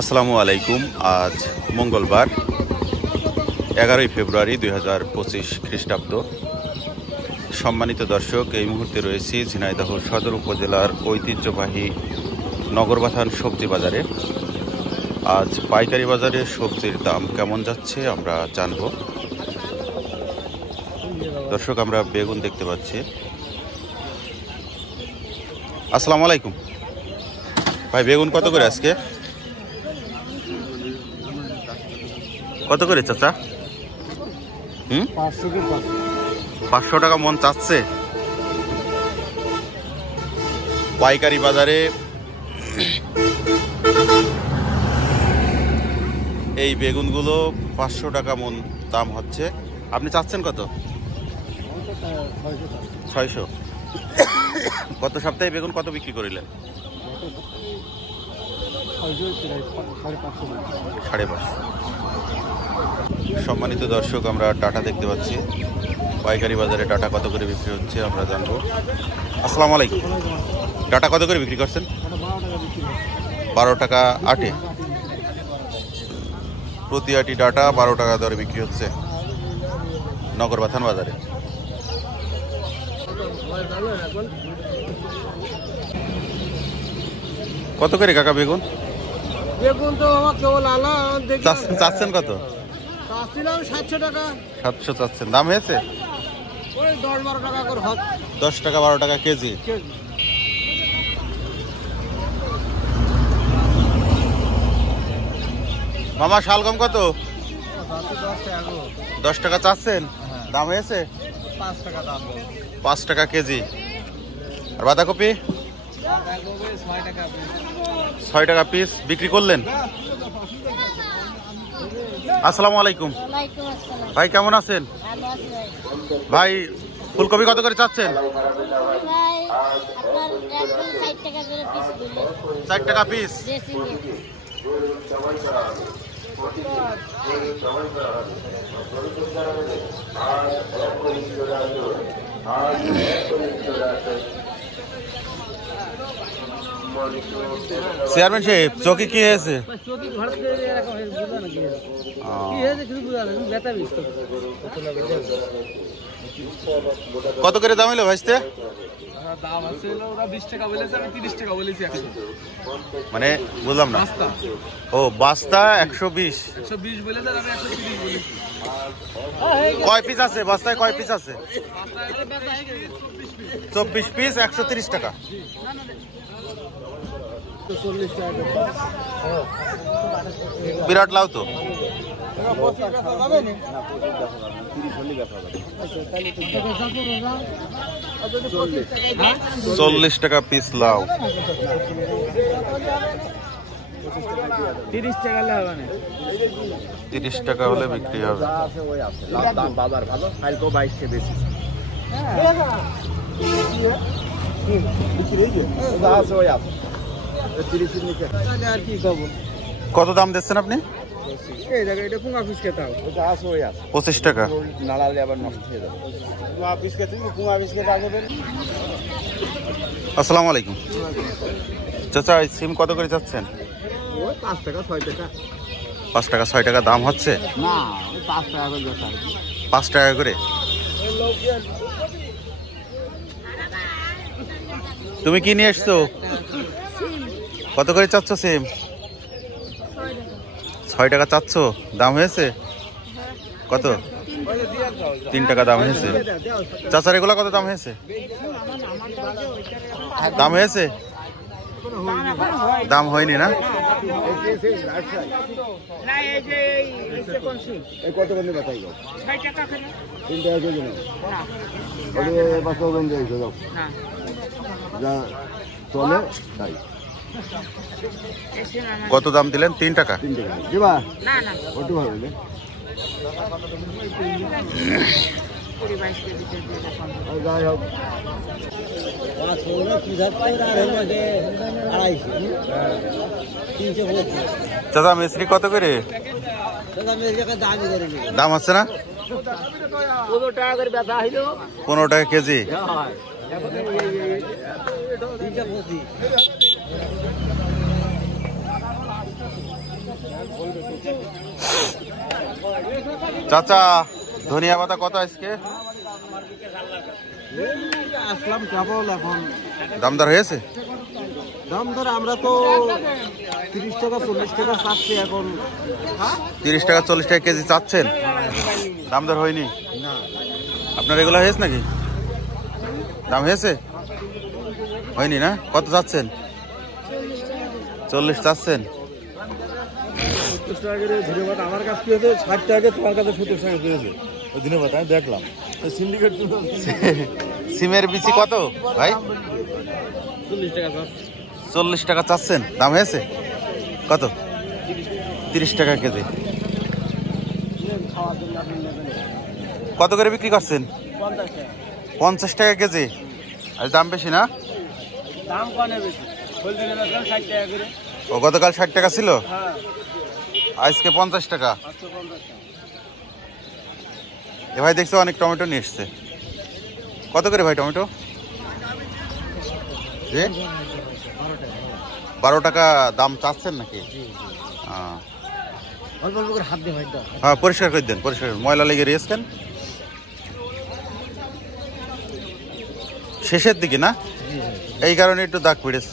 আসসালামু আলাইকুম। আজ মঙ্গলবার 11 ফেব্রুয়ারি 2025 খ্রিস্টাব্দ। সম্মানিত দর্শক, এই মুহূর্তে রয়েছি ঝিনাইদহ সদর উপজেলার ঐতিহ্যবাহী নগরবাথান সবজি বাজারে। আজ পাইকারি বাজারে সবজির দাম কেমন যাচ্ছে আমরা জানব। দর্শক, আমরা বেগুন দেখতে পাচ্ছি। আসসালামু আলাইকুম ভাই, বেগুন কত করে আজকে? কত করে চাচা? 500 টাকা মন চাচ্ছে পাইকারি বাজারে। এই বেগুনগুলো 500 টাকা মন দাম হচ্ছে। আপনি চাচ্ছেন কত? 600। গত সপ্তাহে বেগুন কত বিক্রি করিলেন? 550। সম্মানিত দর্শক, আমরা ডাটা দেখতে পাচ্ছি। পাইকারি বাজারে ডাটা কত করে বিক্রি হচ্ছে আমরা জানবো। আসসালামু আলাইকুম। ডাটা কত করে বিক্রি করছেন? 12 টাকা আটে। প্রতি আটি ডাটা 12 টাকা দরে বিক্রি হচ্ছে নগরবাথান বাজারে। কত করে কাকা বেগুন? বেগুন তো আমার কেবল আলা চাচ্ছেন কত? 700 টাকা। 700 চাচ্ছেন। দাম হয়েছে? ওই 10-12 টাকা করে হচ্ছে। 10 টাকা 12 টাকা কেজি। মামা, শালগম কত? 10 টাকা চাচ্ছেন। দাম হয়েছে? 5 টাকা দাম। 5 টাকা কেজি। আর বাঁধাকপি? 6 টাকা পিস বিক্রি করলেন। আসসালামু আলাইকুম ভাই, কেমন আছেন? ভাই, ফুলকপি কত করে চাচ্ছেন? 60 টাকা পিস। চেয়ারম্যান সাহেব, চৌকি কি হয়েছে? কত করে দাম হলো ভাইস্তে? মানে বুঝলাম না। ও, বস্তা 120। কয় পিস আছে বস্তায়? কয় পিস আছে? 24 পিস 130 টাকা। বিরাট লাউ তো। 40 টাকা পিস লাউ। 30 টাকা হলে বিক্রি হবে। কত দাম দিচ্ছেন আপনি? 25 টাকা। আসসালামু আলাইকুম চাচা, সিম কত করে চাচ্ছেন? 5 টাকা 6 টাকা। 5 টাকা 6 টাকা দাম হচ্ছে না, 5 টাকা করে। 5 টাকা করে। তুমি কি নিয়ে এসছো? কত করে চাচ্ছ সিম? 6 টাকা চাচ্ছ। দাম হয়েছে কত? 3 টাকা দাম হয়েছে। চাচার এগুলো কত দাম হয়েছে? দাম হয়েছে? দাম হয়নি না? কত করে বাতাই? 6 টাকা করে। 3 টাকা কেজি না? ওরে বাসা বন্ধ হয়েছে দাও। না, যা চলে তাই। কত দাম দিলেন? 3 টাকা। 3 টাকা দিবা? না না, ওটু হবে না। যাই হোক, চাচা, মিস্ত্রি কত করে? দাম হচ্ছে না? 15 টাকা করে বেচা হইলো। 15 টাকা কেজি। চাচা ধনিয়া পাতা কত আজকে? আসলাম কেবল এখন। দামদার হয়েছে? দাম ধর আমরা তো 30 টাকা 40 টাকা চাচ্ছি এখন। 30 টাকা 40 টাকা কেজি চাচ্ছেন? দামদার হয়নি? না। আপনার এগুলো হয়েছে নাকি? দাম হয়েছে? হয়নি না? কত চাচ্ছেন? 40 চাচ্ছেন? 70 টাকা করে ধন্যবাদ। আমার কাছে কি হয়েছে 60 টাকা, তোমার কাছে 70 টাকা পেয়েছে। ওই ধন্যবাদ আমি দেখলাম। সিন্ডিকেট সিমের বিচি কত ভাই? 40 টাকা। 40 টাকা চাচ্ছেন? দাম হয়েছে কত? 30 টাকা কেজি। কত করে বিক্রি করছেন? 50 টাকা কেজি। আজ দাম বেশি না? দাম কনে বেশি। 60 টাকা করে। ও গতকাল 60 টাকা ছিল, আজকে 50 টাকা। এ ভাই দেখছো অনেক টমেটো নিয়ে এসছে। কত করে ভাই টমেটো? 12 টাকা দাম চাচ্ছেন নাকি? হ্যাঁ পরিষ্কার করে দেন, পরিষ্কার ময়লা লেগে রয়েছে কেন? শেষের দিকে না, এই কারণে একটু দাগ পড়েছে।